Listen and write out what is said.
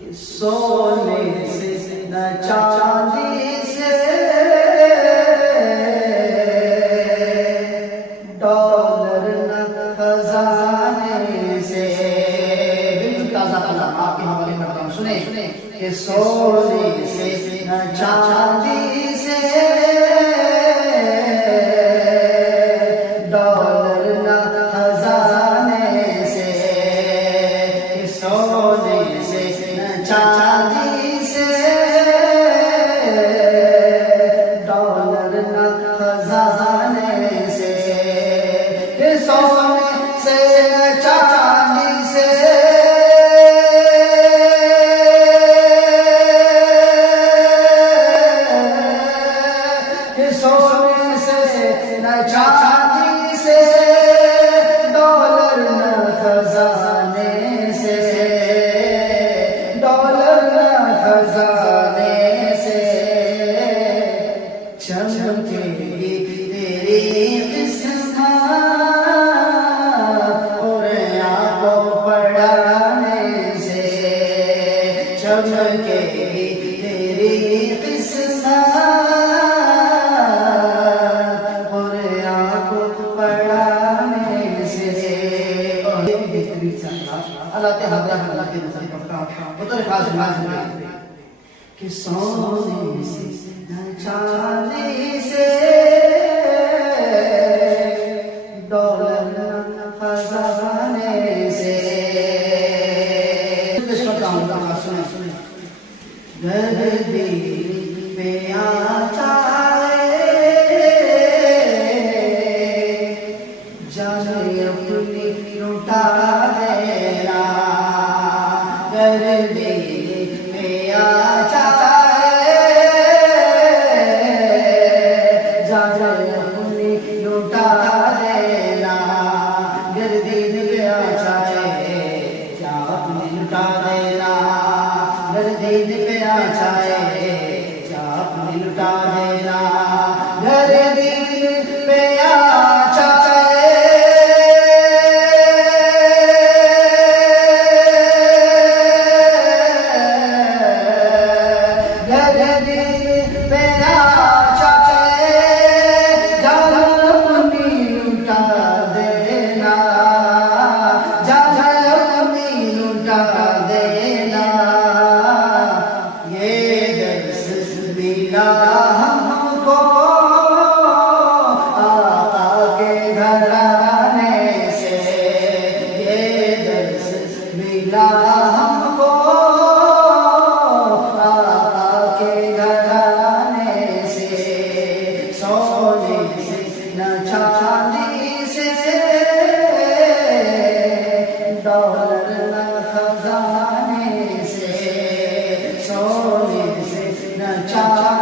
کہ سونے سے نہ چاندی سے ڈالر نہ خزانے سے. بالکل تازہ تازہ آپ کے حوالے کرتا ہوں، سنیں کہ سونے سے نہ چاندی سے ڈالر نہ خزانے سے. کہ سونے سے نہ چاندی سے ڈالر نہ خزانے سے. کہ سونے سے نہ چاندی سے سونے سے نہ چاندی سے ڈالر نہ خزانے سے ڈالر نہ خزانے سے. چمکے گی تیری قسمت اور آنکھوں پڑھانے سے. چمکے گی تیری قسمت اللہ کے حضرت اللہ کے نظر پڑھتا بطور خاص میں کہ سونے سے نہ چاندی سے ڈالر نہ خزانے سے. پیش کرتا ہوں سنیں گردی پہ آتا جانے اپنی لٹا دینا. گردی پہ آ جاتا جانے اپنی لٹا دینا. گردی پہ آ جائے جا اپنی لٹا دینا. گردی پہ آ جائے جا اپنی لٹا دینا. گردی پہ آ جائے ہم کو آقا کے گھرانے سے. یہ درس ملا ہم کو آقا کے گھرانے سے. سونے سے نہ چاندی سے ڈالر نہ خزانے سے. سونے سے نہ چاندی